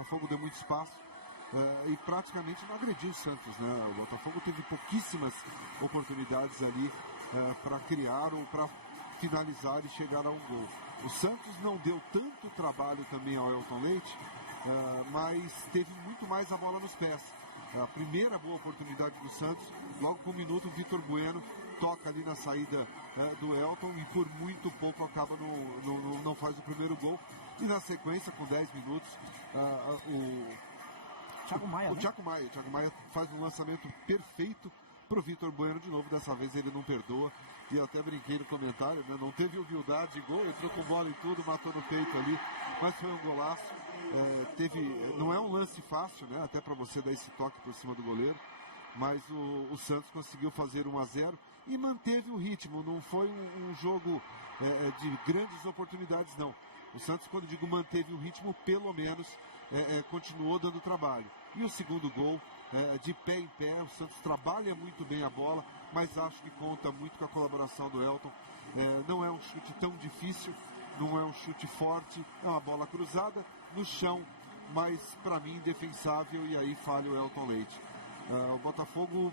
Botafogo deu muito espaço e praticamente não agrediu o Santos, né? O Botafogo teve pouquíssimas oportunidades ali para criar ou para finalizar e chegar a um gol. O Santos não deu tanto trabalho também ao Elton Leite, mas teve muito mais a bola nos pés. A primeira boa oportunidade do Santos, logo com um minuto, o Vitor Bueno toca ali na saída do Elton e por muito pouco acaba não faz o primeiro gol. E na sequência, com 10 minutos, Thiago Maia faz um lançamento perfeito para o Vitor Bueno de novo. Dessa vez ele não perdoa. E eu até brinquei no comentário, né? Não teve humildade de gol, entrou com bola e tudo, matou no peito ali, mas foi um golaço. Não é um lance fácil, né? Até para você dar esse toque por cima do goleiro, mas o Santos conseguiu fazer 1-0 e manteve o ritmo. Não foi um jogo de grandes oportunidades, não. O Santos, quando digo manteve o ritmo, pelo menos continuou dando trabalho. E o segundo gol, de pé em pé, o Santos trabalha muito bem a bola, mas acho que conta muito com a colaboração do Elton. Não é um chute tão difícil, não é um chute forte, é uma bola cruzada no chão, mas para mim indefensável, e aí falha o Elton Leite. O Botafogo